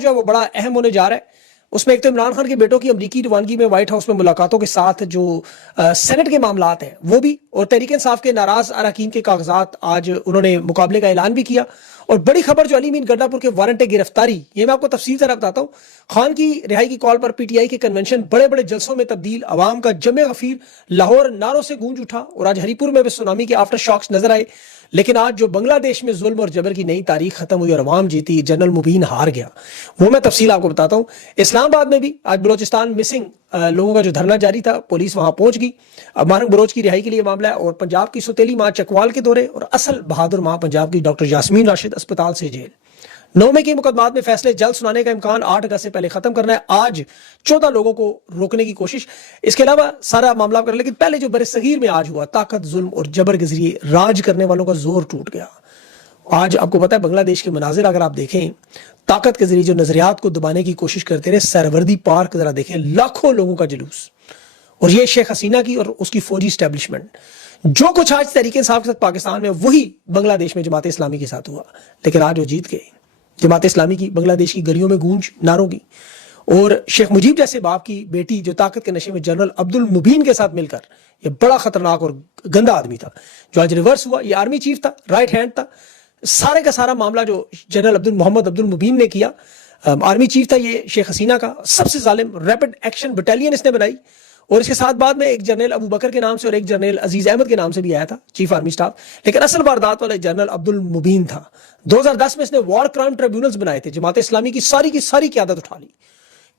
جو ہے وہ بڑا اہم ہونے جا رہا ہے. اس میں ایک تو عمران خان کے بیٹوں کی امریکی روانگی میں وائٹ ہاؤس میں ملاقاتوں کے ساتھ جو سینٹ کے معاملات ہیں وہ بھی, اور تحریک انصاف کے ناراض اراکین کے کاغذات آج انہوں نے مقابلے کا اعلان بھی کیا. اور بڑی خبر جو علی امین گڈھا پور کے وارنٹ گرفتاری, یہ میں آپ کو تفصیل سے بتاتا ہوں. خان کی رہائی کی کال پر پی ٹی آئی کے کنونشن بڑے بڑے جلسوں میں تبدیل, عوام کا جمع غفیر لاہور نعروں سے گونج اٹھا, اور آج ہری پور میں بھی سونامی کے آفٹر شاکس نظر آئے. لیکن آج جو بنگلہ دیش میں ظلم اور جبر کی نئی تاریخ ختم ہوئی اور عوام جیتی, جنرل مبین ہار گیا, وہ میں تفصیل آپ کو بتاتا ہوں. اسلام آباد میں بھی آج بلوچستان مسنگ لوگوں کا جو دھرنا جاری تھا, پولیس وہاں پہنچ گئی. اب مارنگ بروچ کی رہائی کے لیے معاملہ ہے, اور پنجاب کی سوتیلی ماں چکوال کے دورے, اور اصل بہادر ماں پنجاب کی ڈاکٹر یاسمین راشد اسپتال سے جیل. 9 مئی کے مقدمات میں فیصلے جلد سنانے کا امکان, 8 اگست سے پہلے ختم کرنا ہے. آج 14 لوگوں کو روکنے کی کوشش. اس کے علاوہ سارا معاملہ کر, لیکن پہلے جو برصغیر میں آج ہوا, طاقت, ظلم اور جبر کے ذریعے راج کرنے والوں کا زور ٹوٹ گیا. آج آپ کو پتا ہے بنگلہ دیش کے مناظر اگر آپ دیکھیں, طاقت کے ذریعے جو نظریات کو دبانے کی کوشش کرتے رہے, سہروردی پارک ذرا دیکھیں, لاکھوں لوگوں کا جلوس, اور یہ شیخ حسینہ کی اور اس کی فوجی اسٹیبلشمنٹ. جو کچھ آج تحریک انصاف کے ساتھ پاکستان میں, وہی بنگلہ دیش میں جماعت اسلامی کے ساتھ ہوا. لیکن آج وہ جیت گئے. جماعت اسلامی کی بنگلہ دیش کی گلیوں میں گونج نعروں کی, اور شیخ مجیب جیسے باپ کی بیٹی جو طاقت کے نشے میں جنرل عبد المبین کے ساتھ مل کر, یہ بڑا خطرناک اور گندا آدمی تھا جو آج ریورس ہوا. یہ آرمی چیف تھا, رائٹ ہینڈ تھا. سارے کا سارا معاملہ جو جنرل محمد عبد المبین نے کیا, آرمی چیف تھا یہ شیخ حسینہ کا, سب سے ظالم ریپڈ ایکشن بٹالین اس نے بنائی. اور اس کے ساتھ بعد میں ایک جنرل ابو بکر کے نام سے اور ایک جنرل عزیز احمد کے نام سے بھی آیا تھا, چیف آرمی سٹاف. لیکن اصل واردات والا جنرل عبد المبین تھا. 2010 میں اس نے وار کرائم ٹریبیونلز بنائے تھے, جماعت اسلامی کی ساری قیادت اٹھا لی.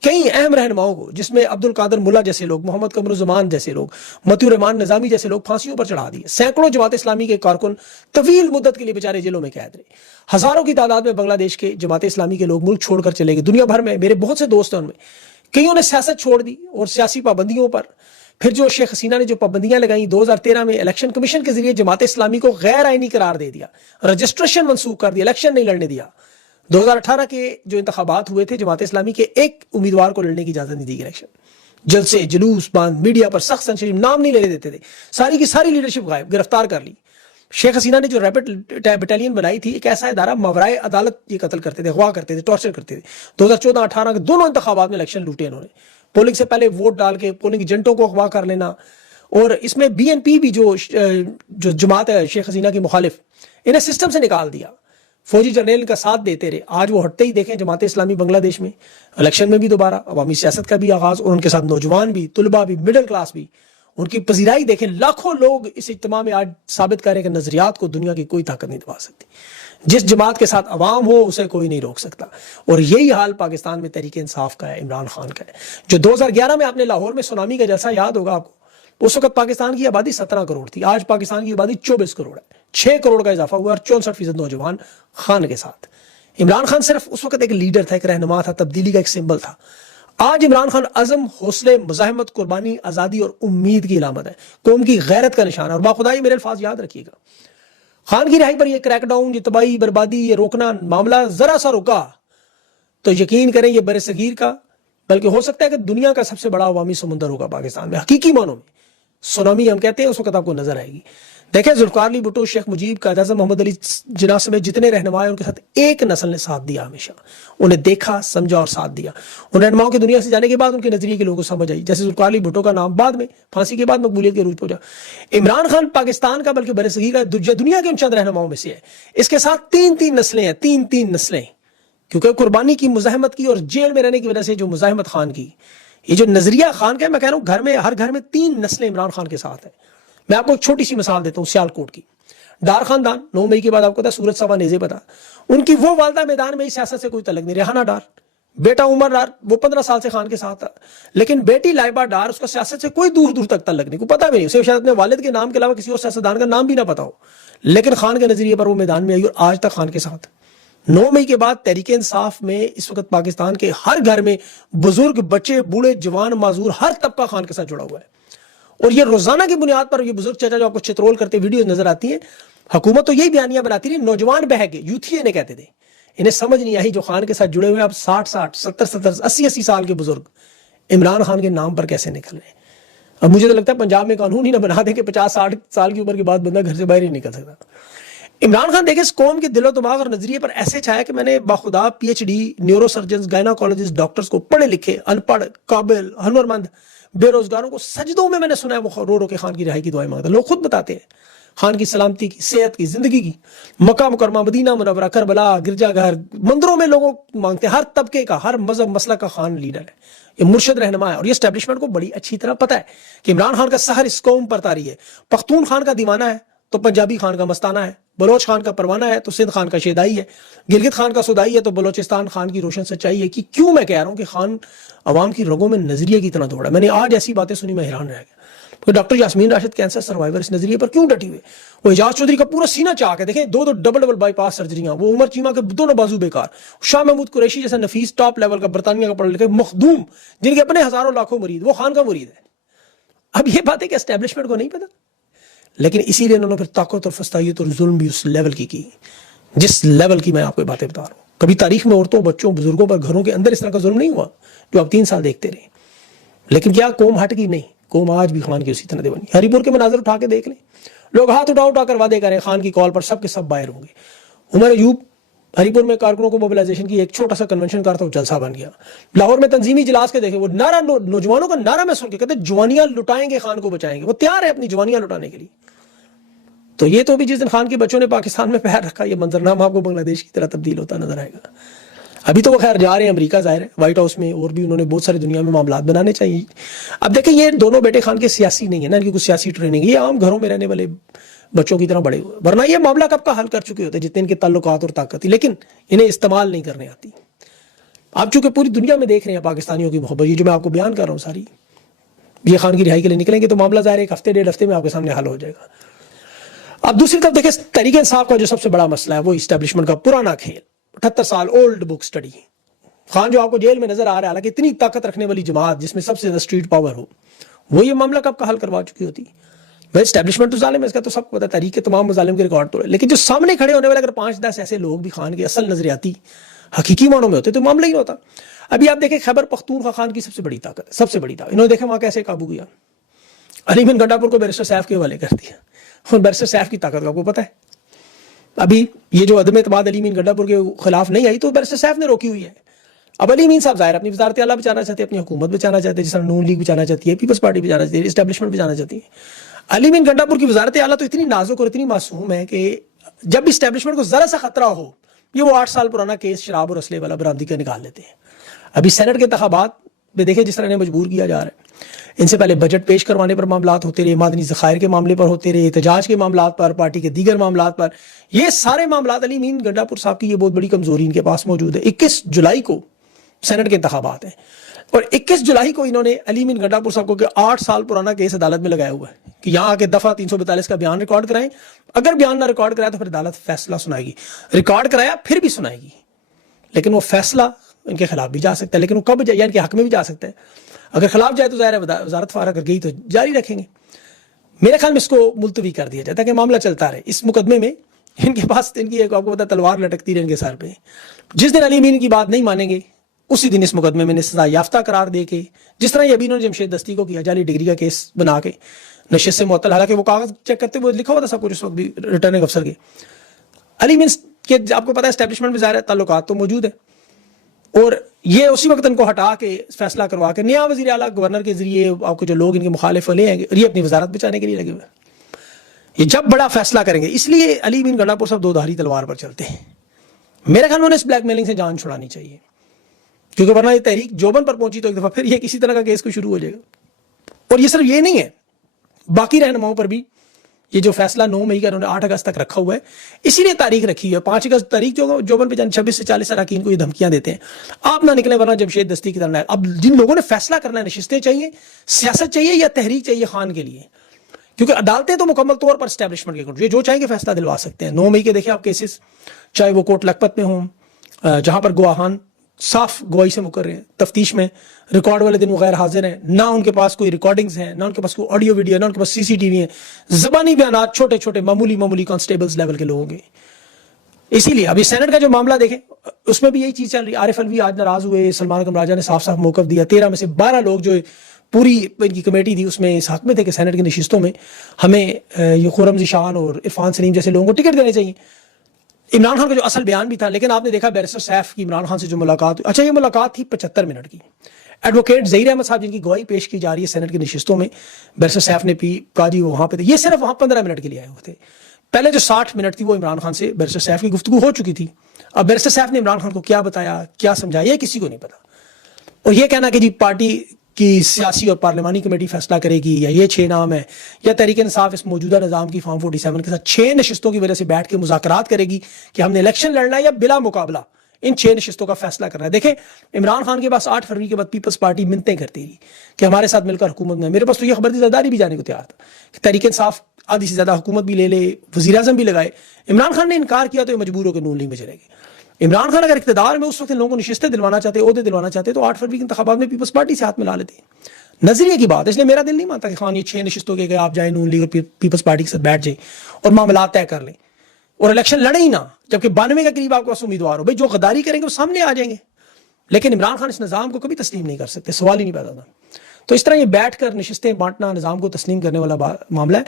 کئی اہم رہنماؤں کو, جس میں عبد القادر ملا جیسے لوگ, محمد قمر الزمان جیسے لوگ, متی الرحمان نظامی جیسے لوگ پھانسیوں پر چڑھا دیے. سینکڑوں جماعت اسلامی کے کارکن طویل مدت کے لیے بیچارے جیلوں میں قید رہے. ہزاروں کی تعداد میں بنگلہ دیش کے جماعت اسلامی کے لوگ ملک چھوڑ کر چلے گئے. دنیا بھر میں میرے بہت سے دوست ہیں, ان میں کئیوں نے سیاست چھوڑ دی اور سیاسی پابندیوں پر. پھر جو شیخ حسینہ نے جو پابندیاں لگائیں 2013 میں الیکشن کمیشن کے ذریعے جماعت اسلامی کو غیر آئینی قرار دے دیا, رجسٹریشن منسوخ کر دیا, الیکشن نہیں لڑنے دیا. 2018 کے جو انتخابات ہوئے تھے, جماعت اسلامی کے ایک امیدوار کو لڑنے کی اجازت نہیں دی گئی. الیکشن جلسے, جلوس باندھ, میڈیا پر سخت سنسرشپ, نام نہیں لینے دیتے تھے. ساری کی ساری لیڈرشپ غائب, گرفتار کر لی. شیخ حسینہ نے جو ریپڈ بٹالین بنائی تھی, ایک ایسا ادارہ ماورائے عدالت یہ قتل کرتے تھے, اغوا کرتے تھے, ٹارچر کرتے تھے. 2014-18 کے دونوں انتخابات میں الیکشن لوٹے انہوں نے, پولنگ سے پہلے ووٹ ڈال کے پولنگ ایجنٹوں کو اغوا کر لینا. اور اس میں بی این پی بھی جو جماعت ہے شیخ حسینہ کی مخالف, انہیں سسٹم سے نکال دیا. فوجی جرنیل کا ساتھ دیتے رہے. آج وہ ہٹتے ہی دیکھیں جماعت اسلامی بنگلہ دیش میں الیکشن میں بھی دوبارہ, عوامی سیاست کا بھی آغاز, اور ان کے ساتھ نوجوان بھی, طلباء بھی, مڈل کلاس بھی, ان کی پذیرائی دیکھیں. لاکھوں لوگ اس اجتماع میں آج ثابت کر رہے ہیں کہ نظریات کو دنیا کی کوئی طاقت نہیں دبا سکتی. جس جماعت کے ساتھ عوام ہو اسے کوئی نہیں روک سکتا. اور یہی حال پاکستان میں تحریک انصاف کا ہے, عمران خان کا ہے. جو 2011 میں آپ نے لاہور میں سونامی کا جلسہ یاد ہوگا آپ کو, اس وقت پاکستان کی آبادی 17 کروڑ تھی. آج پاکستان کی آبادی 24 کروڑ ہے. 6 کروڑ کا اضافہ ہوا, اور 64% نوجوان خان کے ساتھ. عمران خان صرف اس وقت ایک لیڈر تھا, ایک رہنما تھا, تبدیلی کا ایک سمبل تھا. آج عمران خان عزم, حوصلے, مزاحمت, قربانی, آزادی اور امید کی علامت ہے, قوم کی غیرت کا نشان ہے. اور باخدائی میرے الفاظ یاد رکھیے گا, خان کی رہائی پر یہ کریک ڈاؤن, یہ تباہی بربادی, یہ روکنا معاملہ ذرا سا رکا تو یقین کریں یہ برصغیر کا بلکہ ہو سکتا ہے کہ دنیا کا سب سے بڑا عوامی سمندر ہوگا پاکستان میں. حقیقی معنوں میں سونامی ہم کہتے ہیں, اس وقت آپ کو نظر آئے گی. دیکھیں ذوالفقار علی بھٹو, شیخ مجیب, قائد اعظم محمد علی جناح سمیت جتنے رہنما ہیں, ان کے ساتھ ایک نسل نے ساتھ دیا, ہمیشہ انہیں دیکھا, سمجھا اور ساتھ دیا. ان رہنماؤں کے دنیا سے جانے کے بعد ان کے نظریے کے لوگوں کو سمجھ آئی. جیسے ذوالفقار علی بھٹو کا نام بعد میں پھانسی کے بعد مقبولیت کے عروج پہنچا. عمران خان پاکستان کا بلکہ برصغیر کا دنیا کے ان چند رہنماؤں میں سے ہے. اس کے ساتھ تین نسلیں ہیں, تین نسلیں, کیونکہ قربانی کی, مزاحمت کی, اور جیل میں رہنے کی وجہ سے جو مزاحمت خان کی, یہ جو نظریہ خان کا ہے, میں کہہ رہا ہوں گھر میں, ہر گھر میں 3 نسلیں عمران خان کے ساتھ ہیں. میں آپ کو ایک چھوٹی سی مثال دیتا ہوں سیالکوٹ کی. ڈار خاندان, 9 مئی کے بعد آپ کو پتا, سورج سوا نیزے پتا, ان کی وہ والدہ میدان میں سیاست سے کوئی تعلق نہیں. ریحانہ ڈار, بیٹا عمر ڈار, وہ 15 سال سے خان کے ساتھ تھا, لیکن بیٹی لائبہ ڈار, اس کا سیاست سے کوئی دور تک تعلق نہیں, کوئی پتہ بھی نہیں اسے, شاید اپنے والد کے نام کے علاوہ کسی اور سیاستدان کا نام بھی نہ پتا ہو, لیکن خان کے نظریے پر وہ میدان میں آئی اور آج تک خان کے ساتھ. 9 مئی کے بعد تحریک انصاف میں اس وقت پاکستان کے ہر گھر میں بزرگ, بچے, بوڑھے, جوان, معذور, ہر طبقہ خان کے ساتھ جڑا ہوا ہے. اور یہ روزانہ کی بنیاد پر یہ بزرگ چچا جو آپ کو چترول کرتے ویڈیوز نظر آتی ہیں, حکومت تو یہی بیانیاں بناتی رہی, نوجوان بہہ گئے, یوتھی انہیں کہتے تھے, انہیں سمجھ نہیں آئی جو خان کے ساتھ جڑے ہوئے اب 60, 70, 80 سال کے بزرگ عمران خان کے نام پر کیسے نکل رہے ہیں. اب مجھے تو لگتا ہے پنجاب میں قانون ہی نہ بنا دیں کہ 50-60 سال کی عمر کے بعد بندہ گھر سے باہر ہی نکل سکتا. عمران خان دیکھیں اس قوم کے دل و دماغ اور نظریے پر ایسے چھایا کہ میں نے باخدا P H D neuro surgeons gynaecologist doctors کو پڑھے لکھے ان پڑھ قابل ہنرمند بے روزگاروں کو سجدوں میں نے سنا ہے وہ رو رو کے خان کی رہائی کی دعائیں مانگتا. لوگ خود بتاتے ہیں خان کی سلامتی کی, صحت کی, زندگی کی. مکہ مکرمہ, مدینہ منورہ, کربلا, گرجا گھر, مندروں میں لوگوں مانگتے ہیں. ہر طبقے کا, ہر مذہب مسلک کا خان لیڈر ہے, یہ مرشد رہنما ہے. اور یہ اسٹیبلشمنٹ کو بڑی اچھی طرح پتہ ہے کہ عمران خان کا سحر اس قوم پر طاری ہے. پختون خان کا دیوانہ ہے تو پنجابی خان کا مستانہ ہے, بلوچ خان کا پروانہ ہے تو سندھ خان کا شیدائی ہے, گلگت خان کا سدائی ہے تو بلوچستان خان کی روشن سچائی ہے. کہ کیوں میں کہہ رہا ہوں کہ خان عوام کی رگوں میں نظریے کی طرح دوڑا. میں نے آج ایسی باتیں سنی میں حیران رہ گیا. Doctor Yasmin Rashid cancer survivor اس نظریے پر کیوں ڈٹی ہوئے. وہ اعجاز چودھری کا پورا سینہ چاک ہے, دیکھیں دو ڈبل بائی پاس سرجریاں. وہ عمر چیمہ کے دونوں بازو بیکار. شاہ محمود قریشی جیسا نفیس ٹاپ لیول کا برطانیہ کا پڑھے لکھے مخدوم جن کے اپنے ہزاروں لاکھوں مرید, وہ خان کا مرید ہے. اب یہ باتیں کہ اسٹیبلشمنٹ کو نہیں پتا, لیکن اسی لیے انہوں نے پھر طاقت اور فستائیت اور ظلم بھی اس لیول کی جس لیول کی میں آپ کو باتیں بتا رہا ہوں. کبھی تاریخ میں عورتوں, بچوں, بزرگوں پر, گھروں کے اندر اس طرح کا ظلم نہیں ہوا جو آپ 3 سال دیکھتے رہے. لیکن کیا قوم ہٹ گئی؟ نہیں, قوم آج بھی خان کی اسی طرح دیوانی. ہری پور کے مناظر اٹھا کے دیکھ لیں, لوگ ہاتھ اٹھا کر وعدے کریں خان کی کال پر سب کے سب باہر ہوں گے. عمر ایوب ہری پور میں کارکنوں کو موبلائزیشن کی ایک چھوٹا سا کنونشن کرتا وہ جلسہ بن گیا. لاہور میں تنظیمی اجلاس کے دیکھیں, وہ نعرہ نوجوانوں کا نعرہ میں سن کے کہتے جوانیاں لٹائیں گے, خان کو بچائیں گے. وہ تیار ہے اپنی جوانیاں لٹانے کے لیے. تو یہ تو بھی جس دن خان کے بچوں نے پاکستان میں پیر رکھا, یہ منظرنامہ آپ کو بنگلہ دیش کی طرح تبدیل ہوتا نظر آئے گا. ابھی تو وہ خیر جا رہے ہیں امریکہ, ظاہر ہے وائٹ ہاؤس میں, اور بھی انہوں نے بہت ساری دنیا میں معاملات بنانے چاہیے. اب دیکھیں یہ دونوں بیٹے خان کے سیاسی نہیں ہیں نا, ان کی کچھ سیاسی ٹریننگ, یہ عام گھروں میں رہنے والے بچوں کی طرح بڑے ہوئے, ورنہ یہ معاملہ کب کا حل کر چکے ہوتے جتنے ان کے تعلقات اور طاقت تھی, لیکن انہیں استعمال نہیں کرنے آتی. آپ چونکہ پوری دنیا میں دیکھ رہے ہیں پاکستانیوں کی محبت, یہ جو میں آپ کو بیان کر رہا ہوں ساری, یہ خان کی رہائی کے لیے نکلیں گے تو معاملہ ظاہر 1 ہفتے 1.5 ہفتے میں آپ کے سامنے حل ہو جائے گا. اب دوسری طرف دیکھیں تحریک انصاف کا جو سب سے بڑا مسئلہ ہے وہ اسٹیبلشمنٹ کا پرانا کھیل, 78 سال اولڈ بک سٹڈی. خان جو آپ کو جیل میں نظر آ رہا ہے, حالانکہ اتنی طاقت رکھنے والی جماعت جس میں سب سے زیادہ اسٹریٹ پاور ہو, وہ یہ معاملہ کب کا حل کروا چکی ہوتی. بھائی اسٹیبلشمنٹ تو ظالم ہے, اس کا تو سب کو پتا ہے, تحریک کے تمام مظالم کے ریکارڈ توڑے, لیکن جو سامنے کھڑے ہونے والے اگر 5-10 ایسے لوگ بھی خان کے اصل نظریاتی حقیقی معنوں میں ہوتے تو معاملہ ہی ہوتا. ابھی آپ دیکھیں خیبر پختونخوا خان کی سب سے بڑی طاقت ہے, سب سے بڑی طاقت. انہوں نے دیکھا وہاں کیسے قابو کیا, علی بن گنڈا پور کو بیرسٹر سیف کے حوالے کر دیا. اور بیرسٹر سیف کی طاقت کا آپ کو پتا ہے, ابھی یہ جو عدم اعتماد علی بن گنڈا پور کے خلاف نہیں آئی تو بیرسٹر سیف نے روکی ہوئی ہے. اب علی امین صاحب ظاہر اپنی وزارت اعلیٰ بچانا چاہتے ہیں, اپنی حکومت بچانا چاہتے ہیں, جس طرح نون لیگ بچانا چاہتی ہے, پیپلز پارٹی بچانا چاہتی ہے, اسٹیبلشمنٹ بچانا چاہتی ہے. علی امین گنڈا پور کی وزارت اعلیٰ تو اتنی نازک اور اتنی معصوم ہے کہ جب بھی اسٹیبلشمنٹ کو ذرا سا خطرہ ہو, یہ وہ 8 سال پرانا کیس شراب اور اسلحے والا برآمدی کا نکال لیتے ہیں. ابھی سینٹ کے انتخابات میں دیکھیں جس طرح انہیں مجبور کیا جا رہا ہے, ان سے پہلے بجٹ پیش کروانے پر معاملات ہوتے رہے, معدنی ذخائر کے معاملے پر ہوتے رہے, احتجاج کے معاملات پر, پارٹی کے دیگر معاملات پر. یہ سارے معاملات علی امین گنڈا پور صاحب کی یہ بہت بڑی کمزوری ان کے پاس موجود ہے. 21 جولائی کو سینٹ کے انتخابات ہیں اور 21 جولائی کو انہوں نے علی امین گنڈا پور صاحب کو کہ 8 سال پرانا کیس عدالت میں لگایا ہوا ہے کہ یہاں آ کے دفعہ 342 کا بیان ریکارڈ کرائیں. اگر بیان نہ ریکارڈ کرایا تو پھر عدالت فیصلہ سنائے گی. ریکارڈ کرایا پھر بھی سنائے گی, لیکن وہ فیصلہ ان کے خلاف بھی جا سکتا ہے, لیکن وہ کب جائے, یا ان کے حق میں بھی جا سکتا ہے. اگر خلاف جائے تو ظاہر ہے وزارت فارغ کر گئی تو جاری رکھیں گے. میرے خیال میں اس کو ملتوی کر دیا جاتا ہے کہ معاملہ چلتا رہے. اس مقدمے میں ان کے پاس ان کی ایک آپ کو پتا تلوار لٹکتی رہے ان کے سر پہ. جس دن علی امین کی بات نہیں مانیں گے اسی دن اس مقدمے میں سزا یافتہ قرار دے کے, جس طرح یہ ابھی انہوں نے جمشید دستی کو کیا, جعلی ڈگری کا کیس بنا کے نشست سے معطل, حالانکہ وہ کاغذ چیک کرتے ہوئے لکھا ہوا تھا سب کچھ اس وقت بھی ریٹرننگ افسر کے. علی امین کے آپ کو پتا ہے اسٹیبلشمنٹ میں ظاہر ہے تعلقات تو موجود ہیں, اور یہ اسی وقت ان کو ہٹا کے فیصلہ کروا کے نیا وزیر اعلیٰ گورنر کے ذریعے آپ کو جو لوگ ان کے مخالف لے آئیں گے, یہ اپنی وزارت بچانے کے لیے لگے ہوئے. یہ جب بڑا فیصلہ کریں گے, اس لیے علی امین گنڈا پور صاحب 2 دھاری تلوار پر چلتے ہیں. میرے خیال میں انہیں اس بلیک میلنگ سے جان چھڑانی چاہیے, کیونکہ ورنہ یہ تحریک جوبن پر پہنچی تو ایک دفعہ پھر یہ کسی طرح کا کیس کو شروع ہو جائے گا. اور یہ صرف یہ نہیں ہے, باقی رہنماؤں پر بھی یہ جو فیصلہ 9 مئی کا انہوں نے 8 اگست تک رکھا ہوا ہے, اسی لیے تاریخ رکھی ہے 5 اگست تاریخ جو جوبن پہ 26 سے 40 اراکین کو یہ دھمکیاں دیتے ہیں آپ نہ نکلیں ورنہ جمشید دستی کی طرح. اب جن لوگوں نے فیصلہ کرنا ہے, نشستیں چاہیے, سیاست چاہیے یا تحریک چاہیے خان کے لیے, کیونکہ عدالتیں تو مکمل طور پر اسٹیبلشمنٹ کے کنٹرول, یہ جو چاہیں گے فیصلہ دلوا سکتے ہیں. 9 مئی کے دیکھیں آپ کیسز, چاہے وہ کوٹ لکھپت میں ہوں جہاں پر گواہان صاف گواہی سے مقرر ہیں, تفتیش میں ریکارڈ والے دن وہ غیر حاضر ہیں, نہ ان کے پاس کوئی ریکارڈنگز ہیں, نہ ان کے پاس کوئی آڈیو ویڈیو, نہ ان کے پاس CCTV ہیں, زبانی بیانات چھوٹے چھوٹے معمولی کانسٹیبلز لیول کے لوگوں کے. اسی لیے ابھی سینٹ کا جو معاملہ دیکھیں اس میں بھی یہی چیز چل رہی ہے. عارف الوی آج ناراض ہوئے, سلمان اکرم راجہ نے صاف موقف دیا, 13 میں سے 12 لوگ جو پوری ان کی کمیٹی تھی، اس میں اس حق میں تھے کہ سینٹ کی نشستوں میں ہمیں یہ خرم ذیشان اور عرفان سلیم جیسے لوگوں کو ٹکٹ دینے چاہیے. عمران خان کا جو اصل بیان بھی تھا، لیکن آپ نے دیکھا بیرسٹر سیف کی عمران خان سے جو ملاقات ہوئی، اچھا یہ ملاقات تھی 75 منٹ کی. ایڈوکیٹ ظہیر احمد صاحب جن کی گواہی پیش کی جا رہی ہے سینٹ کی نشستوں میں، بیرسٹر سیف نے کہا جی وہ وہاں پہ تھے، یہ صرف وہاں 15 منٹ کے لیے آئے ہوئے تھے. پہلے جو 60 منٹ تھی وہ عمران خان سے بیرسٹر سیف کی گفتگو ہو چکی تھی. اب بیرسٹر سیف نے عمران خان کو کیا بتایا، کیا سمجھایا، یہ کسی کو نہیں پتا. اور یہ کہنا کہ جی پارٹی کی سیاسی اور پارلیمانی کمیٹی فیصلہ کرے گی، یا یہ 6 نام ہے، یا تحریک انصاف اس موجودہ نظام کی فارم 47 کے ساتھ 6 نشستوں کی وجہ سے بیٹھ کے مذاکرات کرے گی کہ ہم نے الیکشن لڑنا ہے یا بلا مقابلہ ان 6 نشستوں کا فیصلہ کرنا ہے. دیکھیں عمران خان کے پاس 8 فروری کے بعد پیپلز پارٹی منتیں کرتی رہی کہ ہمارے ساتھ مل کر حکومت میں. میرے پاس تو یہ خبر تھی زرداری بھی جانے کو تیار تھا کہ تحریک انصاف آدھی سے زیادہ حکومت بھی لے لے، وزیر اعظم بھی لگائے. عمران خان نے انکار کیا تو یہ مجبور ہو کے نون لیگ میں چلے گئے. عمران خان اگر اقتدار میں اس وقت ان لوگوں کو نشستیں دلوانا چاہتے، عہدے دلوانا چاہتے، تو 8 فروری کے انتخابات میں پیپلز پارٹی سے ہاتھ ملا لیتے. نظریے کی بات، اس لیے میرا دل نہیں مانتا کہ خان یہ 6 نشستوں کے کہ آپ جائیں نون لیگ اور پیپلز پارٹی کے ساتھ بیٹھ جائیں اور معاملات طے کر لیں اور الیکشن لڑیں ہی نہ، جبکہ 92 کے قریب آپ کو امیدوار ہو. بھائی جو غداری کریں گے وہ سامنے آ جائیں گے، لیکن عمران خان اس نظام کو کبھی تسلیم نہیں کر سکتے، سوال ہی نہیں پیدا تھا. تو اس طرح یہ بیٹھ کر نشستیں بانٹنا نظام کو تسلیم کرنے والا معاملہ ہے.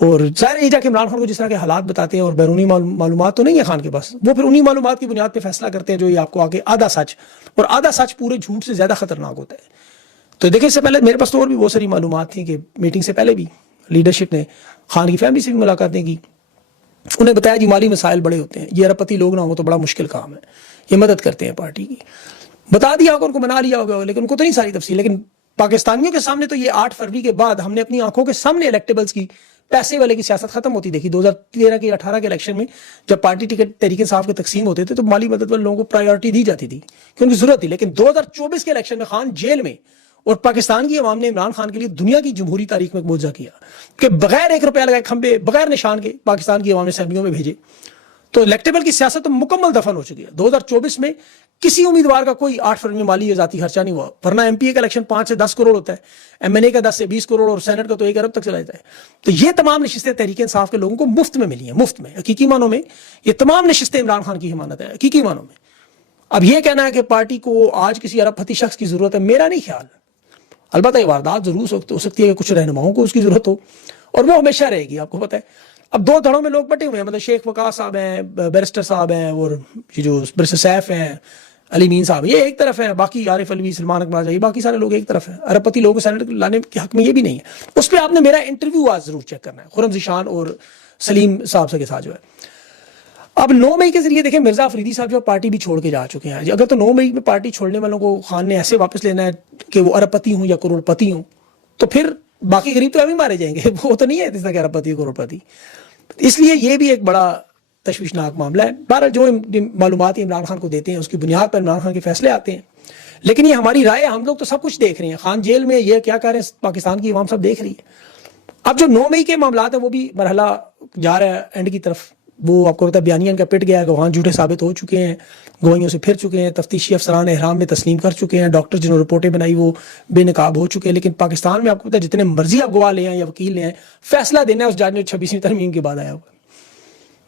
اور ظاہر یہ جا کہ عمران خان کو جس طرح کے حالات بتاتے ہیں اور بیرونی معلومات تو نہیں ہے خان کے پاس، وہ پھر انہی معلومات کی بنیاد پہ فیصلہ کرتے ہیں جو یہ آپ کو آگے آدھا سچ، اور آدھا سچ پورے جھوٹ سے زیادہ خطرناک ہوتا ہے. تو دیکھیں اس سے پہلے میرے پاس تو اور بھی بہت ساری معلومات تھیں کہ میٹنگ سے پہلے بھی لیڈرشپ نے خان کی فیملی سے بھی ملاقاتیں کی. انہیں بتایا جی مالی مسائل بڑے ہوتے ہیں، یہ ارب پتی لوگ نہ ہوں تو بڑا مشکل کام ہے، یہ مدد کرتے ہیں پارٹی کی. بتا دیا ہوگا ان کو، منا لیا ہوگا، لیکن ان کو تو نہیں ساری تفصیل. لیکن پاکستانیوں کے سامنے تو یہ 8 فروری کے بعد ہم نے اپنی آنکھوں کے سامنے الیکٹیبلز کی پیسے والے کی سیاست ختم ہوتی دیکھی. 2013 کے 18 کے الیکشن میں جب پارٹی ٹکٹ تحریک انصاف کے تقسیم ہوتے تھے تو مالی مدد والے لوگوں کو پرائیورٹی دی جاتی تھی کہ ان کی ضرورت تھی. لیکن 2024 کے الیکشن میں خان جیل میں، اور پاکستان کی عوام نے عمران خان کے لیے دنیا کی جمہوری تاریخ میں ایک معجزہ کیا کہ بغیر 1 روپیہ لگائے کھمبے، بغیر نشان کے پاکستان کی عوام نے اسمبلیوں میں بھیجے. تو الیکٹیبل کی سیاست تو مکمل دفن ہو چکی ہے. 2024 میں کسی امیدوار کا کوئی 8 فروری میں مالی یا ذاتی خرچہ نہیں ہوا، ورنہ ایم پی اے کا الیکشن 5 سے 10 کروڑ ہوتا ہے، ایم این اے کا 10 سے 20 کروڑ، اور سینٹ کا تو 1 ارب تک چلا جاتا ہے. تو یہ تمام نشستیں تحریک انصاف کے لوگوں کو مفت میں ملی ہیں، مفت میں. حقیقی معنوں میں یہ تمام نشستیں عمران خان کی حمایت ہے حقیقی معنوں میں. اب یہ کہنا ہے کہ پارٹی کو آج کسی ارب پتی شخص کی ضرورت ہے، میرا نہیں خیال. البتہ یہ واردات ضرور ہو سکتی ہے کہ کچھ رہنماؤں کو اس کی ضرورت ہو، اور وہ ہمیشہ رہے گی، آپ کو پتہ ہے. اب 2 دھڑوں میں لوگ بٹے ہوئے ہیں، مطلب شیخ وقاص صاحب ہیں، بیرسٹر صاحب ہیں، اور یہ جو بیرسٹر سیف ہیں، علی مین صاحب، یہ ایک طرف ہے، باقی عارف علوی، سلمان اقبال، یہ باقی سارے لوگ ایک طرف ہیں. ارب پتی لوگوں کو سینٹ لانے کے حق میں یہ بھی نہیں ہے. اس پہ آپ نے میرا انٹرویو آج ضرور چیک کرنا ہے خرم ذیشان اور سلیم صاحب سے کے ساتھ جو ہے. اب 9 مئی کے ذریعے دیکھیں مرزا افریدی صاحب جو پارٹی بھی چھوڑ کے جا چکے ہیں. اگر تو 9 مئی میں پارٹی چھوڑنے والوں کو خان نے ایسے واپس لینا ہے کہ وہ ارب پتی ہوں یا کروڑ پتی ہوں، تو پھر باقی غریب تو ابھی مارے جائیں گے. وہ تو نہیں ہے جس طرح کہ ارب پتی کروڑ پتی. اس لیے یہ بھی ایک بڑا تشویشناک معاملہ ہے. بہرحال جو معلومات عمران خان کو دیتے ہیں اس کی بنیاد پر عمران خان کے فیصلے آتے ہیں. لیکن یہ ہماری رائے، ہم لوگ تو سب کچھ دیکھ رہے ہیں. خان جیل میں یہ کیا کر رہے ہیں پاکستان کی عوام سب دیکھ رہی ہے. اب جو 9 مئی کے معاملات ہیں وہ بھی مرحلہ جا رہا ہے اینڈ کی طرف. وہ آپ کو پتا ہے بیانیہ ان کا پٹ گیا ہے، گواہان جھوٹے ثابت ہو چکے ہیں، گواہیوں سے پھر چکے ہیں، تفتیشی افسران احرام میں تسلیم کر چکے ہیں، ڈاکٹر جنہوں نے رپورٹیں بنائی وہ بے نقاب ہو چکے ہیں. لیکن پاکستان میں آپ کو پتا ہے جتنے مرضی آپ گواہ لے آئیں یا وکیل لے آئیں، فیصلہ دینا ہے اس جج نے 26ویں ترمیم کے بعد آیا ہوا.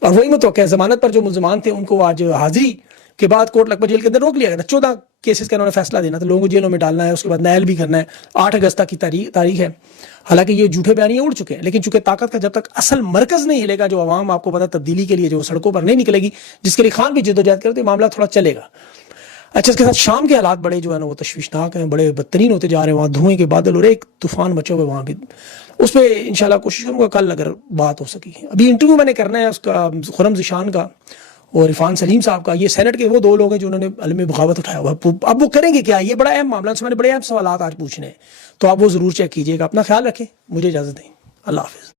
اور وہی متوقع ہے ضمانت پر جو ملزمان تھے ان کو آج حاضری کے بعد کوٹ لکھپت جیل کے اندر روک لیا گیا تھا. 14 کیسز کا انہوں نے فیصلہ دینا تھا، لوگوں کو جیلوں میں ڈالنا ہے، اس کے بعد نائل بھی کرنا ہے. 8 اگست کی تاریخ ہے. حالانکہ یہ جھوٹے بیانیے اڑ چکے ہیں، لیکن چونکہ طاقت کا جب تک اصل مرکز نہیں ہلے گا، جو عوام آپ کو پتا تبدیلی کے لیے جو سڑکوں پر نہیں نکلے گی، جس کے لیے خان بھی جدوجہد کرتے، معاملہ تھوڑا چلے گا. اچھا اس کے ساتھ شام کے حالات بڑے جو ہے نا وہ تشویشناک ہیں، بڑے بدترین ہوتے جا رہے ہیں. وہاں دھوئیں کے بادل اور ایک طوفان مچے ہوئے وہاں بھی. اس پہ انشاءاللہ کوشش کروں گا کل اگر بات ہو سکی. ابھی انٹرویو میں نے کرنا ہے اس کا خرم ذیشان کا اور عرفان سلیم صاحب کا. یہ سینٹ کے وہ 2 لوگ ہیں جو انہوں نے علم بغاوت اٹھایا ہوا. اب وہ کریں گے کیا؟ یہ بڑا اہم معاملہ، سے میں نے بڑے اہم سوالات آج پوچھنے ہیں، تو آپ وہ ضرور چیک کیجیے گا. اپنا خیال رکھیں، مجھے اجازت دیں. اللہ حافظ.